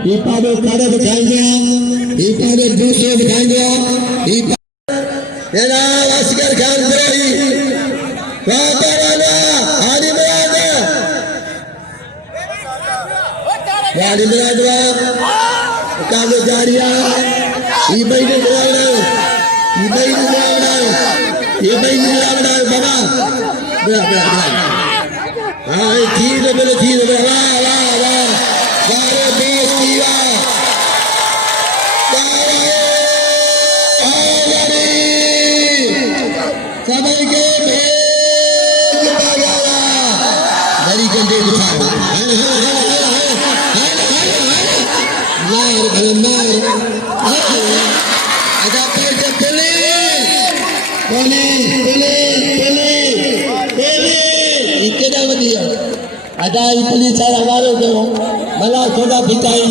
ईपाड़े काड़े दिखाएंगे, ईपाड़े दूसरे दिखाएंगे, येना वास्कर खान ब्रोही, वापराना, हादी मराद, हादी मराद काले जारिया, ईबाई ने मराना, बाबा, बड़ा, हाँ ये ठीक है वाह, सारे देश किया, सभी के भेज गया, बड़ी गंदे दिखाओ, मार, आजा पर जब बोले, इतना बढ़िया, आजा पुलिस हमारे को मला थोड़ा भिखाई